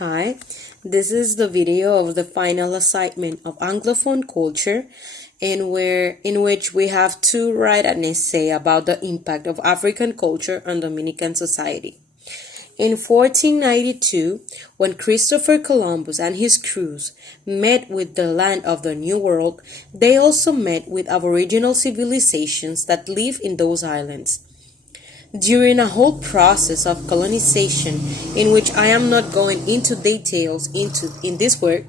Hi, this is the video of the final assignment of Anglophone culture in which we have to write an essay about the impact of African culture on Dominican society. In 1492, when Christopher Columbus and his crews met with the land of the New World, they also met with aboriginal civilizations that live in those islands. During a whole process of colonization, in which I am not going into details in this work,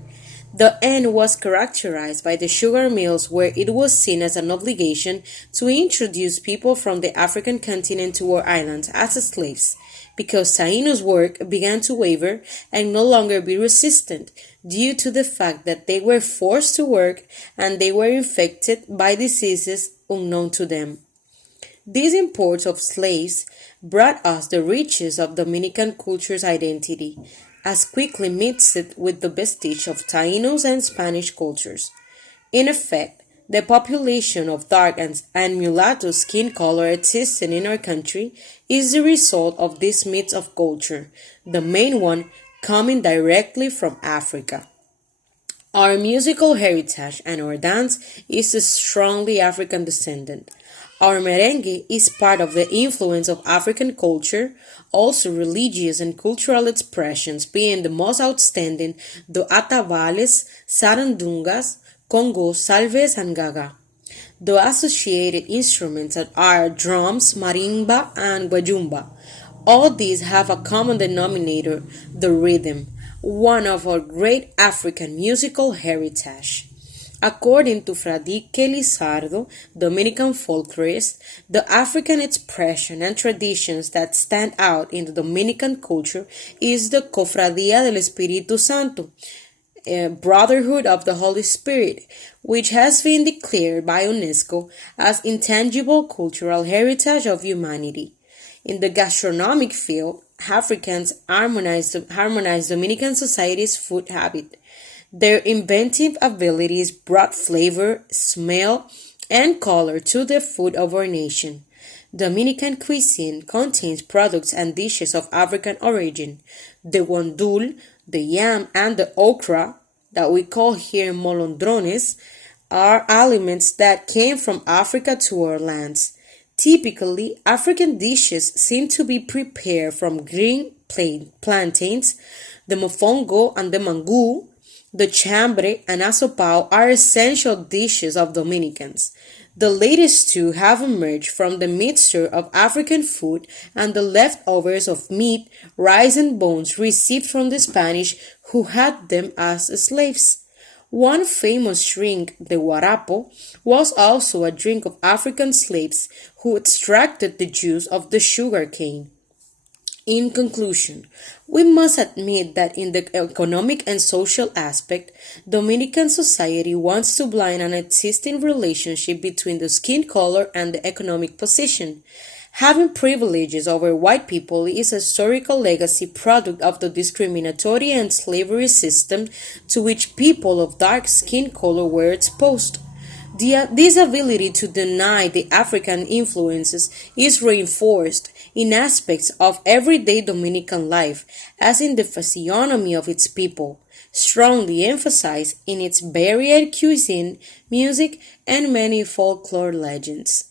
the end was characterized by the sugar mills, where it was seen as an obligation to introduce people from the African continent to our islands as slaves, because Taínos' work began to waver and no longer be resistant due to the fact that they were forced to work and they were infected by diseases unknown to them. These imports of slaves brought us the riches of Dominican culture's identity, as quickly mixed with the vestige of Taínos and Spanish cultures. In effect, the population of dark and mulatto skin color existing in our country is the result of this mix of culture, the main one coming directly from Africa. Our musical heritage and our dance is strongly African descendant. Our merengue is part of the influence of African culture, also religious and cultural expressions being the most outstanding the atabales, sarandungas, congos, salves, and gaga. The associated instruments are drums, marimba, and guayumba. All these have a common denominator, the rhythm, one of our great African musical heritage. According to Fradique Lizardo, Dominican folklorist, the African expression and traditions that stand out in the Dominican culture is the Cofradía del Espíritu Santo, Brotherhood of the Holy Spirit, which has been declared by UNESCO as intangible cultural heritage of humanity. In the gastronomic field, Africans harmonize Dominican society's food habit. Their inventive abilities brought flavor, smell, and color to the food of our nation. Dominican cuisine contains products and dishes of African origin. The guandul, the yam, and the okra, that we call here molondrones, are aliments that came from Africa to our lands. Typically, African dishes seem to be prepared from green plantains. The mofongo and the mangú, the chambre and asopao are essential dishes of Dominicans. The latest two have emerged from the mixture of African food and the leftovers of meat, rice, and bones received from the Spanish who had them as slaves. One famous drink, the guarapo, was also a drink of African slaves who extracted the juice of the sugar cane. In conclusion, we must admit that in the economic and social aspect, Dominican society wants to blind an existing relationship between the skin color and the economic position. Having privileges over white people is a historical legacy product of the discriminatory and slavery system to which people of dark skin color were exposed. This ability to deny the African influences is reinforced in aspects of everyday Dominican life, as in the physiognomy of its people, strongly emphasized in its varied cuisine, music, and many folklore legends.